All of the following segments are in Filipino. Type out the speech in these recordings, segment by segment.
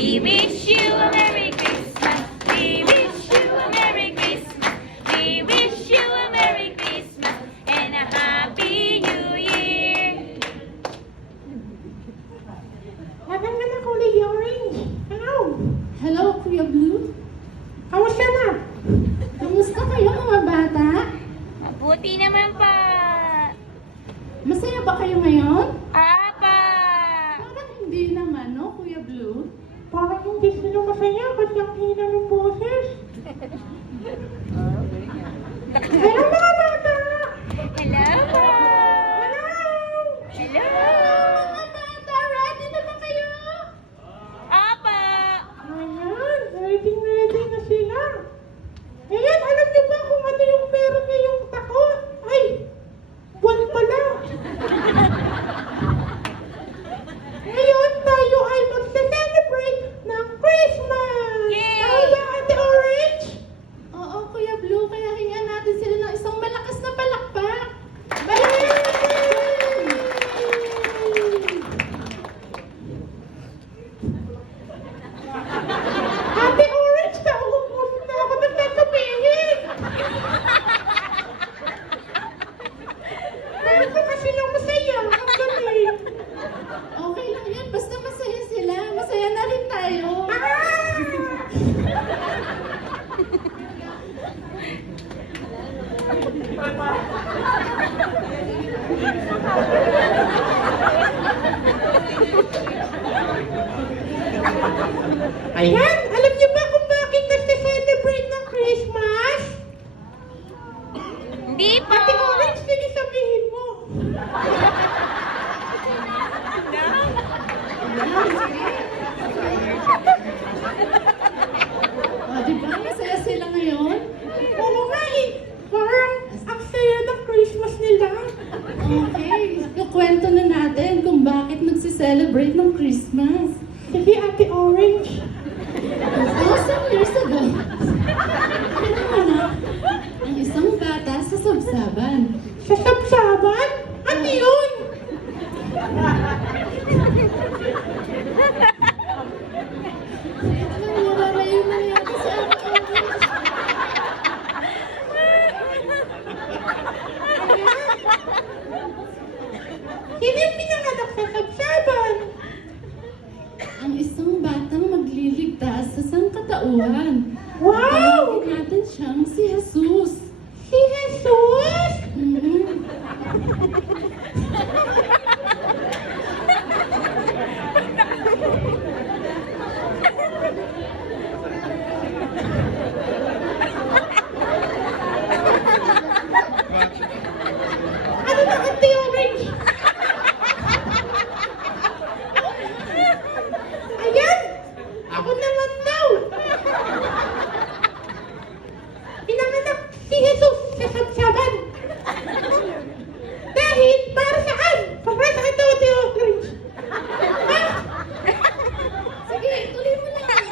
We wish you a Merry Christmas. We wish you a Merry Christmas. We wish you a Merry Christmas and a Happy New Year. Maganda na kulay orange. Hello. Hello, Kuya Blue. Kamusta na? Kamusta kayo mga bata? Mabuti naman pa. Masaya ba kayo ngayon? Apa. Parang hindi naman, no, Kuya Blue? Parang hindi sila masaya kasi ang hina ng boses. Hello mga bata! Hello po. Hello! Hello. Mga bata, ready na ba kayo? Apa. Ayan, ready na sila. Ayan, alam niyo ba kung ano yung meron ngayong takot? Ay, buwan pala. Ngayon tayo ay magse-celebrate ng Christmas! Yay! Tama ba, Ate Orange? Oo, Kuya Blue, kaya hingan natin sila ng isang malakas na palakpak. Ate Orange, nauubos na ako ng sasabihin! Gusto kasi lang masaya, ang galing! Okay lang yan, basta masaya sila. Masaya na rin tayo. Ayan, alam niyo ba kung bakit nagse-celebrate ng Christmas? Hindi po. Ate Orange, sige sabihin mo. O, di ba? Masaya sila ngayon? Oo nga eh, parang ang saya ng Christmas nila. Okay, kukwento na natin kung bakit nagsi-celebrate ng Christmas. Sige, Ate Orange. 1,000 years ago, pinanganak ang isang bata sa sabsaban. Sa sabsaban? Ano yun? Nangyayari na yata sa akin. Sino yung pinanganak sa sabsaban? Ang isang batang magliligtas sa sangkatauhan. Wow! Tawagin natin siyang si Jesus. Si Jesus! Mhm. Ano na, Ate Orange? Ayan! Ako naman daw! Pinanganak si Jesus sa sabsaban. Dahil para saan? Para saan daw, Ate Orange? Ha? Sige, tuloy mo lang.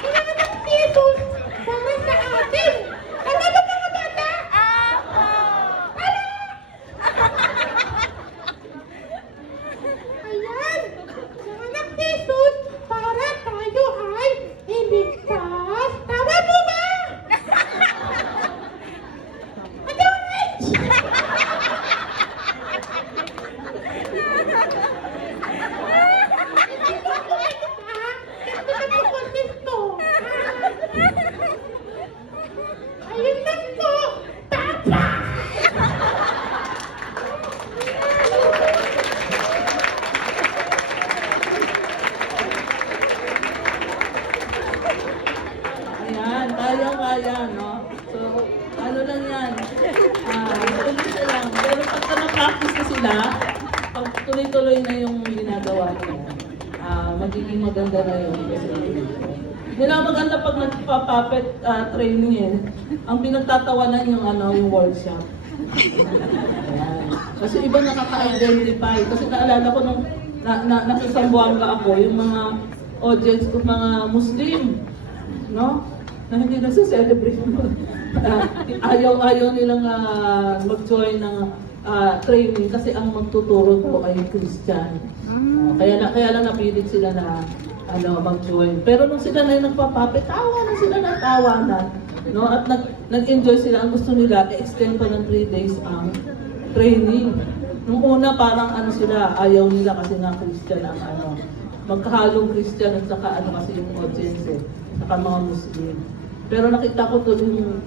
Pinanganak si Jesus para sa atin. Tama ba mga bata? Apa. Ayan! Nanganak si Jesus para tayo ay iligtas. Tama po ba? Ate Orange! Hindi ko po ito ha. Ito na po kontesto. Ayun lang po. Papa! Ayan, kaya-kaya, no? So, ano lang yan, tuloy na lang. Pero pagka na-practice na sila, pag tuloy-tuloy na yung ginagawa nila, magiging maganda na yung presentation. Hindi lang maganda pag nagpa-puppet training eh. Ang pinagtatawanan yung yung workshop. Ayan. Kasi iba nakaka-identify. Kasi naalala ko nung nasa Zamboanga ako, yung mga audience ko, mga Muslim, no? Na hindi nasa-celebrate mo. Ayaw nilang mag-join ng training kasi ang magtuturo ko ay Christian. Kaya lang napilit sila na mag-join. Pero nung sila na yung nagpapapit, tawanan sila ng tawanan. No? At nag-enjoy sila. Ang gusto nila, i-extend pa ng 3 days ang training. Nung una, parang sila, ayaw nila kasi nga Christian ang magkahalong Christian at saka kasi yung audience saka mga Muslim. Pero nakita ko to yung